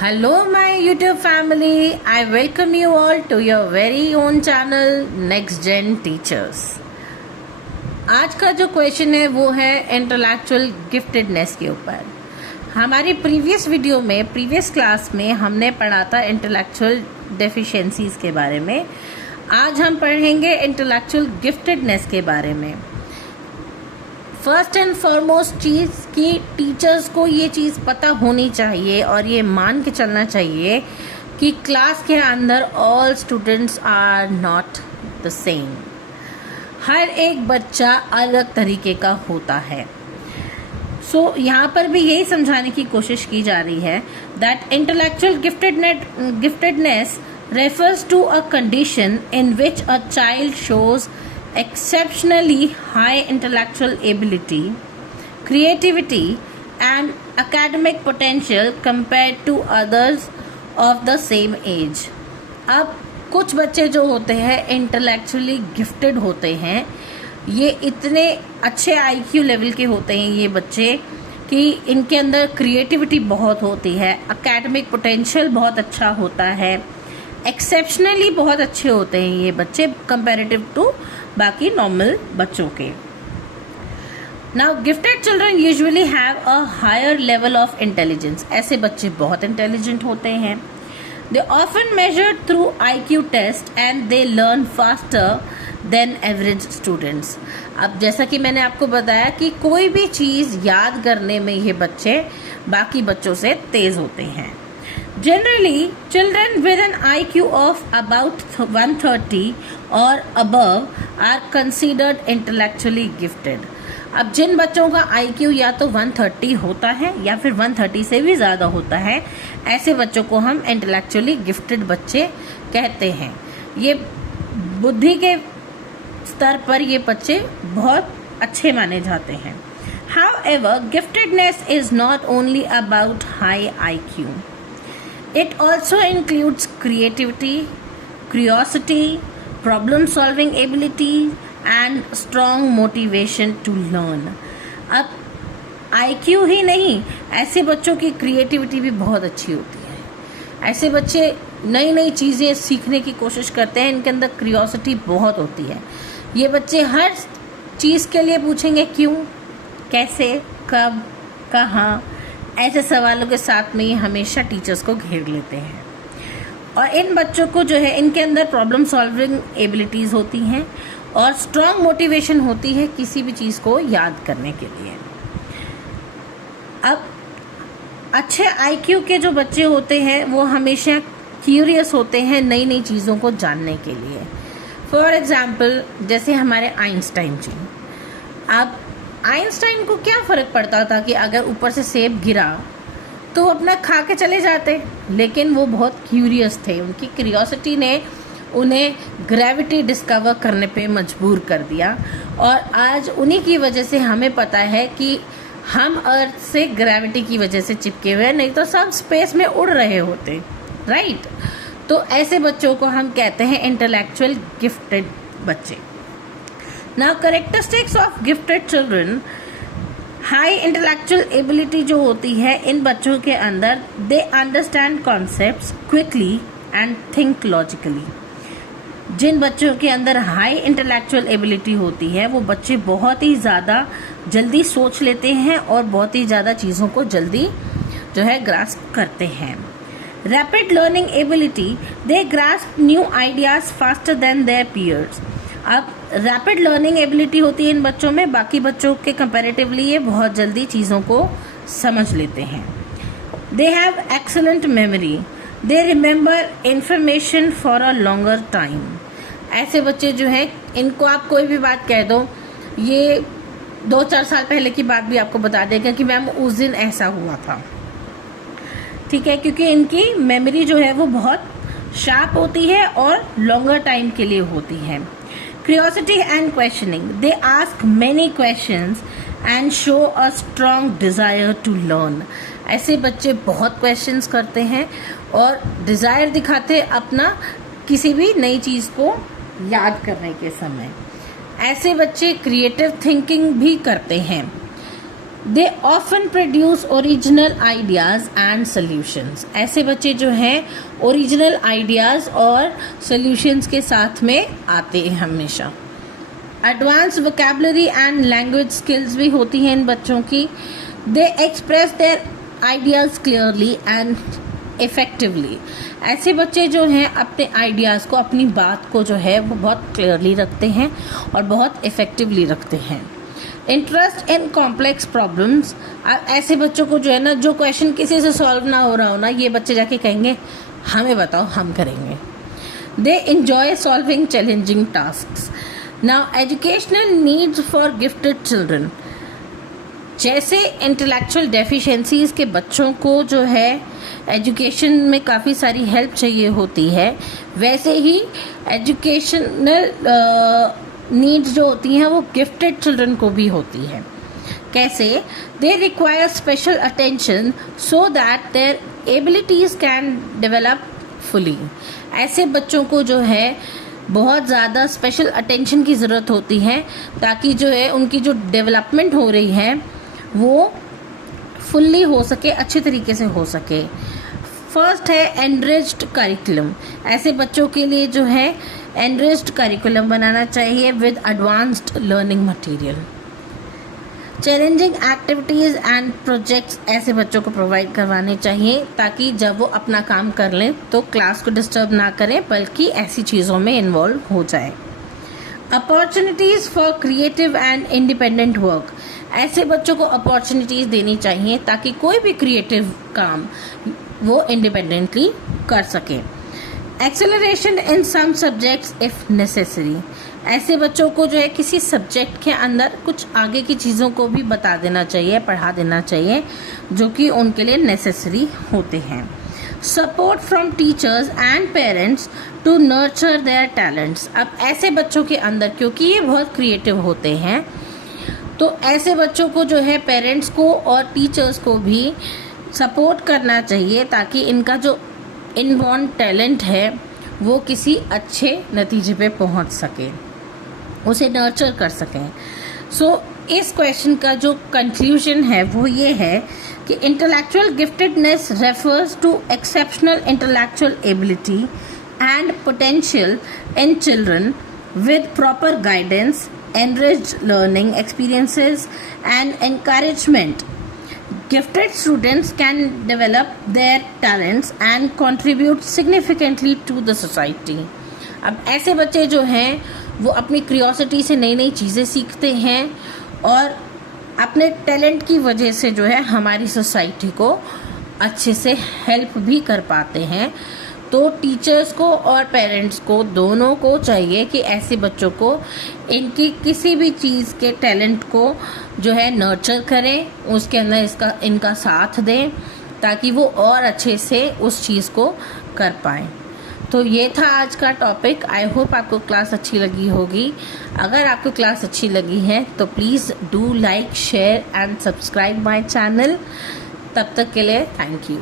Hello, my YouTube family. I welcome you all to your very own channel Next Gen Teachers. आज का जो question है वो है इंटेलेक्चुअल गिफ्टेडनेस के ऊपर। हमारी प्रीवियस क्लास में हमने पढ़ा था इंटेलेक्चुअल डेफिशिएंसीज के बारे में। आज हम पढ़ेंगे इंटेलेक्चुअल गिफ्टेडनेस के बारे में। फर्स्ट एंड फॉरमोस्ट चीज़ कि टीचर्स को ये चीज़ पता होनी चाहिए और ये मान के चलना चाहिए कि क्लास के अंदर all students are not the same. हर एक बच्चा अलग तरीके का होता है। सो यहाँ पर भी यही समझाने की कोशिश की जा रही है that intellectual giftedness refers to a condition in which a child shows exceptionally high intellectual ability, creativity, and academic potential compared to others of the same age. अब कुछ बच्चे जो होते हैं इंटेलेक्चुअली गिफ्टेड होते हैं, ये इतने अच्छे IQ लेवल के होते हैं ये बच्चे कि इनके अंदर क्रिएटिविटी बहुत होती है, एकेडमिक पोटेंशियल बहुत अच्छा होता है, एक्सेप्शनली बहुत अच्छे होते हैं ये बच्चे कंपैरेटिव टू बाकी नॉर्मल बच्चों के। Now gifted children usually have a higher level of intelligence. ऐसे बच्चे बहुत इंटेलिजेंट होते हैं। They often measured through IQ test and they learn faster than average students. अब जैसा कि मैंने आपको बताया कि कोई भी चीज़ याद करने में ये बच्चे बाकी बच्चों से तेज होते हैं। Generally, children with an IQ of about 130 or above are considered intellectually gifted. अब जिन बच्चों का IQ या तो 130 होता है या फिर 130 से भी ज़्यादा होता है, ऐसे बच्चों को हम intellectually gifted बच्चे कहते हैं। ये बुद्धि के स्तर पर ये बच्चे बहुत अच्छे माने जाते हैं। However, giftedness is not only about high IQ. It also includes creativity, curiosity, problem-solving ability, and strong motivation to learn. अब IQ ही नहीं, ऐसे बच्चों की क्रिएटिविटी भी बहुत अच्छी होती है। ऐसे बच्चे नई नई चीज़ें सीखने की कोशिश करते हैं, इनके अंदर क्यूरियोसिटी बहुत होती है। ये बच्चे हर चीज़ के लिए पूछेंगे क्यों, कैसे, कब, कहाँ, ऐसे सवालों के साथ में ये हमेशा टीचर्स को घेर लेते हैं। और इन बच्चों को जो है इनके अंदर प्रॉब्लम सॉल्विंग एबिलिटीज़ होती हैं और स्ट्रॉन्ग मोटिवेशन होती है किसी भी चीज़ को याद करने के लिए। अब अच्छे IQ के जो बच्चे होते हैं वो हमेशा क्यूरियस होते हैं नई नई चीज़ों को जानने के लिए। फॉर एग्ज़ाम्पल जैसे हमारे आइंस्टाइन जी। अब आइंस्टाइन को क्या फ़र्क पड़ता था कि अगर ऊपर से सेब गिरा तो अपना खा के चले जाते, लेकिन वो बहुत क्यूरियस थे। उनकी क्यूरियोसिटी ने उन्हें ग्रेविटी डिस्कवर करने पे मजबूर कर दिया और आज उन्हीं की वजह से हमें पता है कि हम अर्थ से ग्रेविटी की वजह से चिपके हुए, नहीं तो सब स्पेस में उड़ रहे होते, राइट। तो ऐसे बच्चों को हम कहते हैं इंटेलेक्चुअल गिफ्टेड बच्चे। Now, characteristics of gifted children, high intellectual ability जो होती है इन बच्चों के अंदर, they understand concepts quickly and think logically. जिन बच्चों के अंदर हाई इंटेलेक्चुअल एबिलिटी होती है वो बच्चे बहुत ही ज़्यादा जल्दी सोच लेते हैं और बहुत ही ज़्यादा चीज़ों को जल्दी जो है ग्रास्प करते हैं। Rapid learning ability, they grasp new ideas faster than their peers. अब रैपिड लर्निंग एबिलिटी होती है इन बच्चों में, बाकी बच्चों के कंपैरेटिवली ये बहुत जल्दी चीज़ों को समझ लेते हैं। They have excellent memory, they remember information for a longer time. ऐसे बच्चे जो हैं इनको आप कोई भी बात कह दो, ये 2-4 साल पहले की बात भी आपको बता देगा कि मैम उस दिन ऐसा हुआ था, ठीक है, क्योंकि इनकी मेमोरी जो है वो बहुत शार्प होती है और लॉन्गर टाइम के लिए होती है। Curiosity and questioning. They ask many questions and show a strong desire to learn. ऐसे बच्चे बहुत questions करते हैं और desire दिखाते अपना किसी भी नई चीज़ को याद करने के समय। ऐसे बच्चे creative thinking भी करते हैं। They often produce original ideas and solutions. ऐसे बच्चे जो हैं ओरिजिनल आइडियाज और सोल्यूशंस के साथ में आते हैं हमेशा। Advance vocabulary and language skills भी होती हैं इन बच्चों की। They express their ideas clearly and effectively. ऐसे बच्चे जो हैं अपने आइडियाज़ को, अपनी बात को जो है वो बहुत क्लियरली रखते हैं और बहुत इफेक्टिवली रखते हैं। Interest in complex problems. ऐसे बच्चों को जो है ना, जो क्वेश्चन किसी से सॉल्व ना हो रहा हो ना, ये बच्चे जाके कहेंगे हमें बताओ, हम करेंगे। They enjoy solving challenging tasks. Now educational needs for gifted children. जैसे इंटेलेक्चुअल डेफिशिएंसीज के बच्चों को जो है एजुकेशन में काफ़ी सारी हेल्प चाहिए होती है, वैसे ही एजुकेशनल नीड्स जो होती हैं वो गिफ्टेड चिल्ड्रन को भी होती है। कैसे? They require special attention so that their abilities can develop fully. ऐसे बच्चों को जो है बहुत ज़्यादा स्पेशल अटेंशन की ज़रूरत होती है ताकि जो है उनकी जो डेवलपमेंट हो रही है वो फुल्ली हो सके, अच्छे तरीके से हो सके। फर्स्ट है एनरिच्ड करिकुलम। ऐसे बच्चों के लिए जो है एनरिच्ड करिकुलम बनाना चाहिए with advanced learning material. Challenging activities and projects ऐसे बच्चों को प्रोवाइड करवाने चाहिए ताकि जब वो अपना काम कर लें तो क्लास को डिस्टर्ब ना करें, बल्कि ऐसी चीज़ों में इन्वॉल्व हो जाए। Opportunities for creative and independent work. ऐसे बच्चों को अपॉर्चुनिटीज़ देनी चाहिए ताकि कोई भी क्रिएटिव काम वो इंडिपेंडेंटली कर सके। Acceleration in some subjects if necessary. ऐसे बच्चों को जो है किसी सब्जेक्ट के अंदर कुछ आगे की चीज़ों को भी बता देना चाहिए, पढ़ा देना चाहिए, जो कि उनके लिए नेसेसरी होते हैं। Support from teachers and parents to nurture their talents. अब ऐसे बच्चों के अंदर, क्योंकि ये बहुत क्रिएटिव होते हैं, तो ऐसे बच्चों को जो है पेरेंट्स को और टीचर्स को भी सपोर्ट करना चाहिए ताकि इनका जो इनबॉर्न टैलेंट है वो किसी अच्छे नतीजे पे पहुंच सके, उसे नर्चर कर सकें। सो इस क्वेश्चन का जो कंक्लूजन है वो ये है कि intellectual giftedness refers to exceptional intellectual ability and potential in children with proper guidance, enriched learning experiences and encouragement. Gifted students can develop their talents and contribute significantly to the society. अब ऐसे बच्चे जो हैं वो अपनी curiosity से नई नई चीज़ें सीखते हैं और अपने टैलेंट की वजह से जो है हमारी सोसाइटी को अच्छे से हेल्प भी कर पाते हैं। तो टीचर्स को और पेरेंट्स को दोनों को चाहिए कि ऐसे बच्चों को इनकी किसी भी चीज़ के टैलेंट को जो है नर्चर करें, उसके अंदर इनका साथ दें ताकि वो और अच्छे से उस चीज़ को कर पाएँ। तो ये था आज का टॉपिक। आई होप आपको क्लास अच्छी लगी होगी। अगर आपको क्लास अच्छी लगी है तो please do like, share and subscribe my channel. तब तक के लिए थैंक यू।